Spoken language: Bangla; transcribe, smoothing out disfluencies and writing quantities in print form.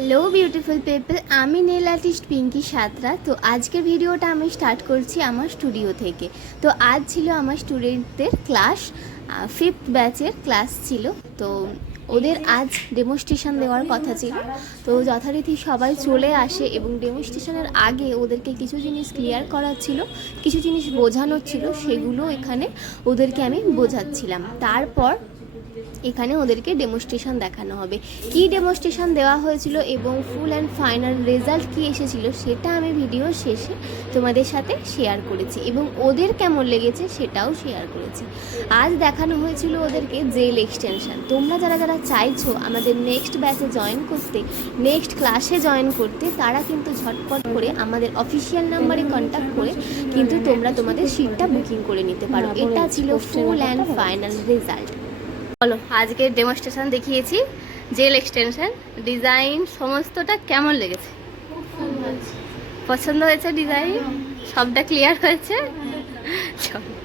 হ্যালো বিউটিফুল পিপল, আমি নেল আর্টিস্ট পিঙ্কি সাঁতরা। তো আজকের ভিডিওটা আমি স্টার্ট করছি আমার স্টুডিও থেকে। তো আজ ছিল আমার স্টুডেন্টদের ক্লাস, 5th ব্যাচের ক্লাস ছিল। তো ওদের আজ ডেমনস্ট্রেশন দেওয়ার কথা ছিল। তো যথারীতি সবাই চলে আসে এবং ডেমনস্ট্রেশনের আগে ওদেরকে কিছু জিনিস ক্লিয়ার করার ছিল, কিছু জিনিস বোঝানোর ছিল, সেগুলো এখানে ওদেরকে আমি বোঝাচ্ছিলাম। তারপর এখানে ওদেরকে ডেমনস্ট্রেশন দেখানো হবে। কি ডেমনস্ট্রেশন দেওয়া হয়েছিল এবং ফুল অ্যান্ড ফাইনাল রেজাল্ট কী এসেছিল সেটা আমি ভিডিওর শেষে তোমাদের সাথে শেয়ার করেছি এবং ওদের কেমন লেগেছে সেটাও শেয়ার করেছি। আজ দেখানো হয়েছিল ওদেরকে জেল এক্সটেনশন। তোমরা যারা যারা চাইছো আমাদের নেক্সট ব্যাচে জয়েন করতে, নেক্সট ক্লাসে জয়েন করতে, তারা কিন্তু ঝটপট করে আমাদের অফিসিয়াল নাম্বারে কন্ট্যাক্ট করে কিন্তু তোমরা তোমাদের সিটটা বুকিং করে নিতে পারো। এটা ছিল ফুল অ্যান্ড ফাইনাল রেজাল্ট। বলো, আজকে ডেমনস্ট্রেশন দেখিয়েছি জেল এক্সটেনশন, ডিজাইন সমস্তটা কেমন লেগেছে? পছন্দ হয়েছে ডিজাইন? সবটা ক্লিয়ার হয়েছে? চলো।